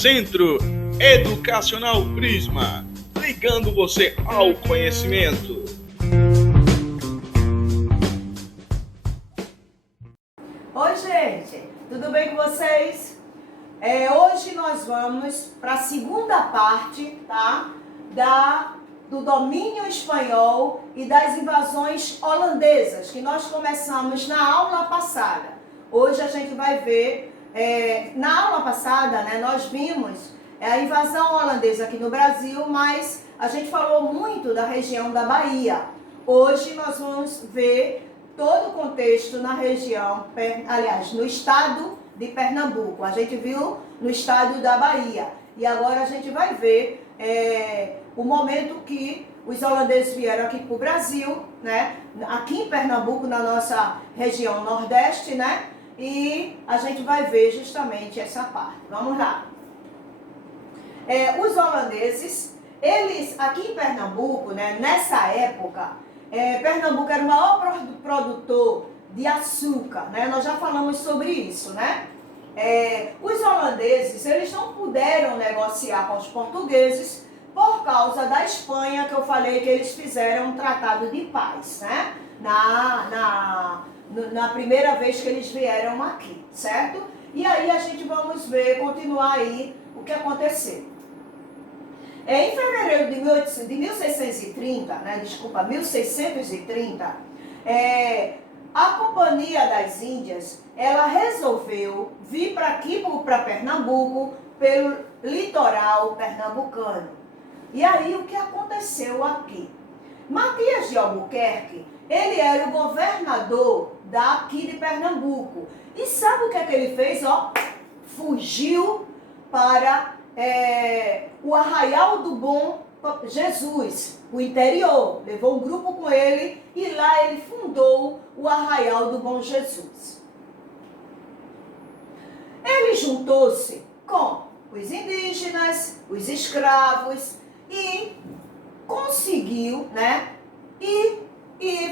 Centro Educacional Prisma, ligando você ao conhecimento. Oi, gente, tudo bem com vocês? Hoje nós vamos para a segunda parte, tá? Do domínio espanhol e das invasões holandesas, que nós começamos na aula passada. Hoje a gente vai ver, na aula passada, né, nós vimos a invasão holandesa aqui no Brasil, mas a gente falou muito da região da Bahia. Hoje nós vamos ver todo o contexto na região, aliás, no estado de Pernambuco. A gente viu no estado da Bahia. E agora a gente vai ver o momento que os holandeses vieram aqui para o Brasil, né? Aqui em Pernambuco, na nossa região nordeste, né? E a gente vai ver justamente essa parte. Vamos lá. Os holandeses, eles aqui em Pernambuco, né? Nessa época, Pernambuco era o maior produtor de açúcar, né? Nós já falamos sobre isso, né? Os holandeses, eles não puderam negociar com os portugueses por causa da Espanha, que eu falei que eles fizeram um tratado de paz, né? Na primeira vez que eles vieram aqui, certo? E aí a gente vamos ver, continuar aí o que aconteceu. Em fevereiro de 1630, né? Desculpa, 1630, a Companhia das Índias, ela resolveu vir para aqui, para Pernambuco, pelo litoral pernambucano. E aí, o que aconteceu aqui? Matias de Albuquerque, ele era o governador daqui de Pernambuco. E sabe o que é que ele fez? Fugiu para o Arraial do Bom Jesus, o interior. Levou um grupo com ele e lá ele fundou o Arraial do Bom Jesus. Ele juntou-se com os indígenas, os escravos e conseguiu, né, e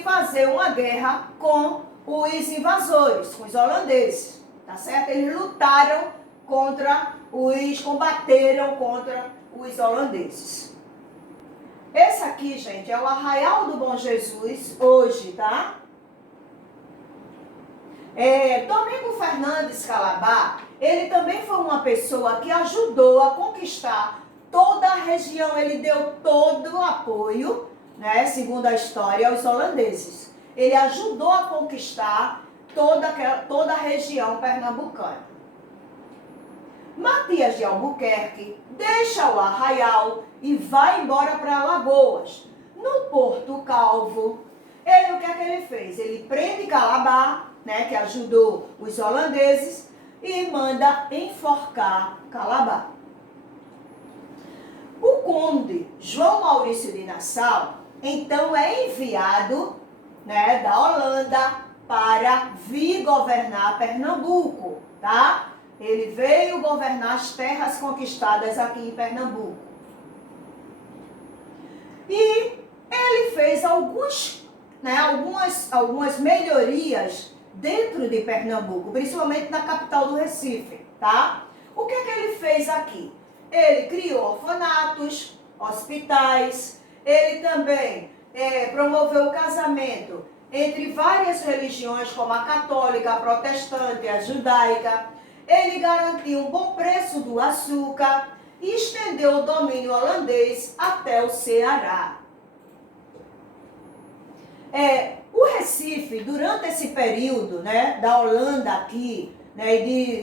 fazer uma guerra com os invasores, com os holandeses, tá certo? Eles combateram contra os holandeses. Esse aqui, gente, é o Arraial do Bom Jesus, hoje, tá? Domingos Fernandes Calabar, ele também foi uma pessoa que ajudou a conquistar toda a região, ele deu todo o apoio, né, segundo a história, aos holandeses. Ele ajudou a conquistar toda a região pernambucana. Matias de Albuquerque deixa o Arraial e vai embora para Alagoas. No Porto Calvo, o que é que ele fez? Ele prende Calabar, né, que ajudou os holandeses, e manda enforcar Calabar. O conde João Maurício de Nassau, então, é enviado, né, da Holanda para vir governar Pernambuco, tá? Ele veio governar as terras conquistadas aqui em Pernambuco. E ele fez algumas melhorias dentro de Pernambuco, principalmente na capital do Recife, tá? O que é que ele fez aqui? Ele criou orfanatos, hospitais, ele também promoveu o casamento entre várias religiões, como a católica, a protestante, a judaica. Ele garantiu um bom preço do açúcar e estendeu o domínio holandês até o Ceará. O Recife, durante esse período, né, da Holanda aqui, né,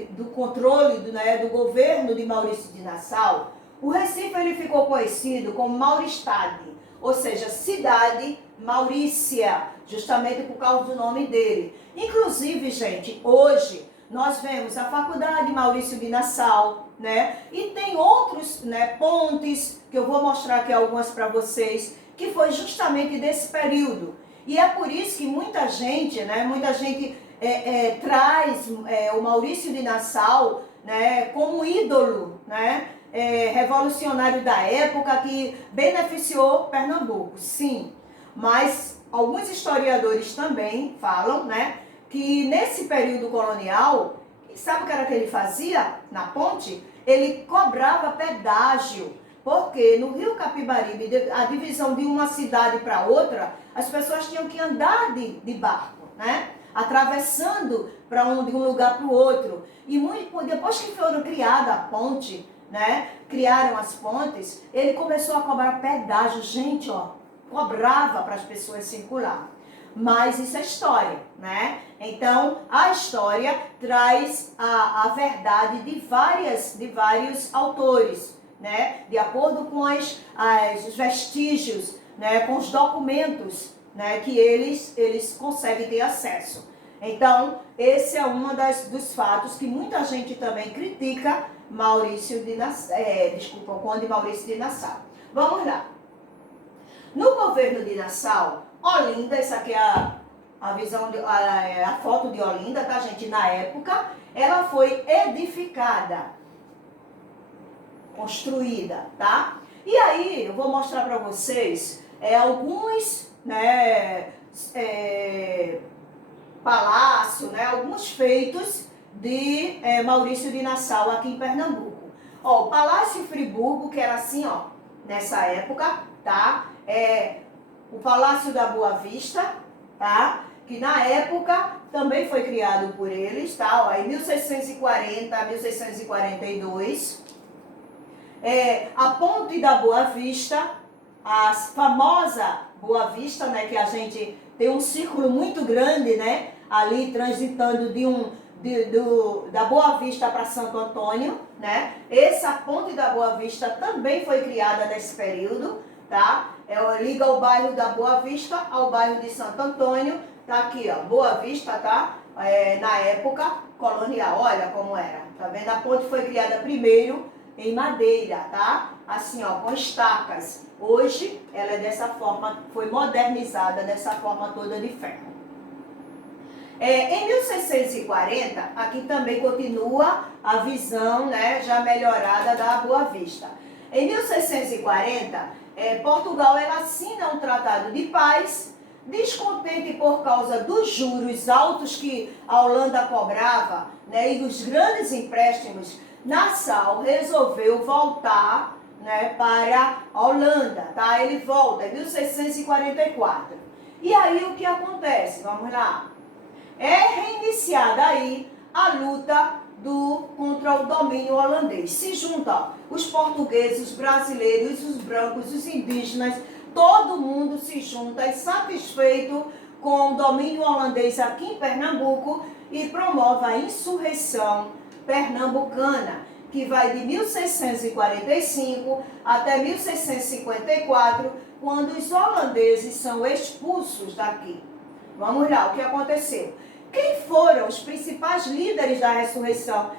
do controle do governo de Maurício de Nassau, o Recife ele ficou conhecido como Mauristad, ou seja, cidade Maurícia, justamente por causa do nome dele. Inclusive, gente, hoje nós vemos a Faculdade Maurício de Nassau, né? E tem outros, né, pontes, que eu vou mostrar aqui algumas para vocês, que foi justamente desse período. E é por isso que muita gente traz o Maurício de Nassau, né, como ídolo, né, revolucionário da época que beneficiou Pernambuco, sim. Mas alguns historiadores também falam, né, que nesse período colonial E sabe o que era que ele fazia na ponte? Ele cobrava pedágio, porque no Rio Capibaribe, a divisão de uma cidade para outra, as pessoas tinham que andar de barco, né? Atravessando de um lugar para o outro. E depois que foram criada a ponte, né? Criaram as pontes, ele começou a cobrar pedágio. Gente, ó, cobrava para as pessoas circular. Mas isso é história, né? Então, a história traz a verdade de vários autores, né? De acordo com os vestígios, né? Com os documentos, né? Que eles conseguem ter acesso. Então, esse é um dos fatos que muita gente também critica o Conde Maurício de Nassau. Vamos lá. No governo de Nassau, Olinda, essa aqui é a foto de Olinda, tá, gente? Na época, ela foi edificada, construída, tá? E aí, eu vou mostrar para vocês alguns, né, palácios, né, alguns feitos de Maurício de Nassau aqui em Pernambuco. Ó, o Palácio Friburgo, que era assim, ó, nessa época, tá? O Palácio da Boa Vista, tá? Que na época também foi criado por eles, tá? Ó, em 1640 a 1642. A Ponte da Boa Vista, a famosa Boa Vista, né? Que a gente tem um círculo muito grande, né? Ali transitando da Boa Vista para Santo Antônio, né? Essa Ponte da Boa Vista também foi criada nesse período, tá? Liga o bairro da Boa Vista ao bairro de Santo Antônio, tá aqui, ó, Boa Vista, tá? Na época colonial, olha como era, tá vendo? A ponte foi criada primeiro em madeira, tá? Assim, ó, com estacas. Hoje, ela é dessa forma, foi modernizada dessa forma toda de ferro. Em 1640, aqui também continua a visão, né, já melhorada da Boa Vista. Em 1640, Portugal ela assina um tratado de paz, descontente por causa dos juros altos que a Holanda cobrava, né, e dos grandes empréstimos. Nassau resolveu voltar, né, para a Holanda, tá? Ele volta em 1644. E aí o que acontece? Vamos lá. É reiniciada aí a luta contra o domínio holandês. Se juntam os portugueses, os brasileiros, os brancos, os indígenas, todo mundo se junta insatisfeito com o domínio holandês aqui em Pernambuco e promove a insurreição pernambucana, que vai de 1645 até 1654, quando os holandeses são expulsos daqui. Vamos lá, o que aconteceu? Quem foram os principais líderes da insurreição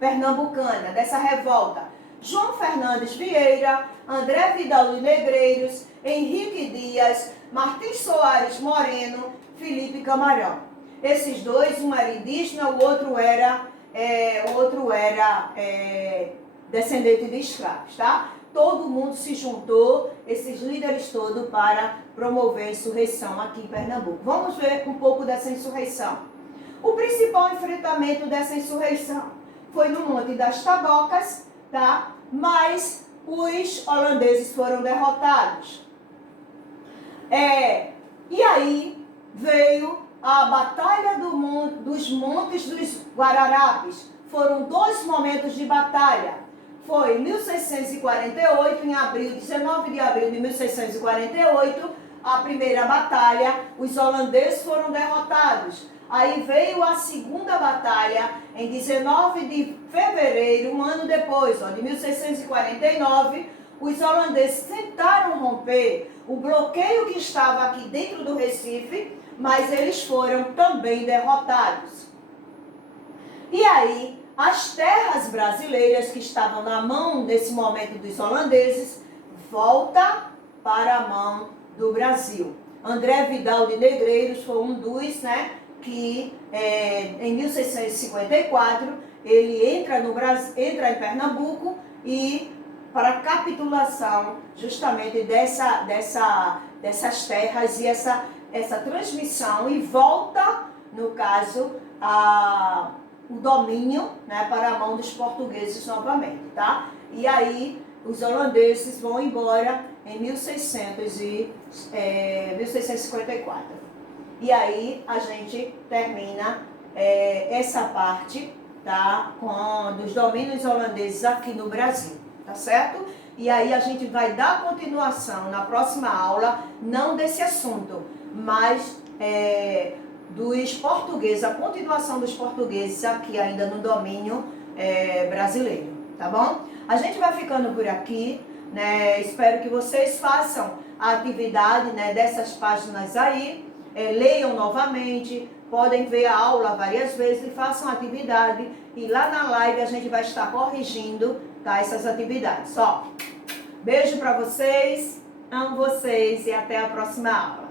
pernambucana, dessa revolta? João Fernandes Vieira, André Vidal de Negreiros, Henrique Dias, Martins Soares Moreno, Felipe Camarão. Esses dois, um era indígena, o outro era descendente de escravos, tá? Todo mundo se juntou, esses líderes todos, para promover a insurreição aqui em Pernambuco. Vamos ver um pouco dessa insurreição. O principal enfrentamento dessa insurreição foi no Monte das Tabocas, tá? Mas os holandeses foram derrotados. E aí veio a Batalha dos Montes dos Guararapes. Foram 2 momentos de batalha. Foi em 1648, em abril, 19 de abril de 1648, a primeira batalha, os holandeses foram derrotados. Aí veio a segunda batalha, em 19 de fevereiro, um ano depois, de 1649, os holandeses tentaram romper o bloqueio que estava aqui dentro do Recife, mas eles foram também derrotados. E aí, as terras brasileiras que estavam na mão, nesse momento, dos holandeses, volta para a mão do Brasil. André Vidal de Negreiros foi um dos, né, que em 1654, ele entra em Pernambuco e para a capitulação justamente dessas terras e essa transmissão, e volta no caso, o domínio, né, para a mão dos portugueses novamente, tá? E aí os holandeses vão embora em 1654. E aí a gente termina essa parte, tá, dos domínios holandeses aqui no Brasil, tá certo? E aí a gente vai dar continuação na próxima aula, não desse assunto, mas dos portugueses, a continuação dos portugueses aqui ainda no domínio brasileiro, tá bom? A gente vai ficando por aqui, né? Espero que vocês façam a atividade, né, dessas páginas aí, leiam novamente, podem ver a aula várias vezes e façam a atividade. E lá na live a gente vai estar corrigindo, tá, essas atividades. Ó, beijo pra vocês, amo vocês e até a próxima aula.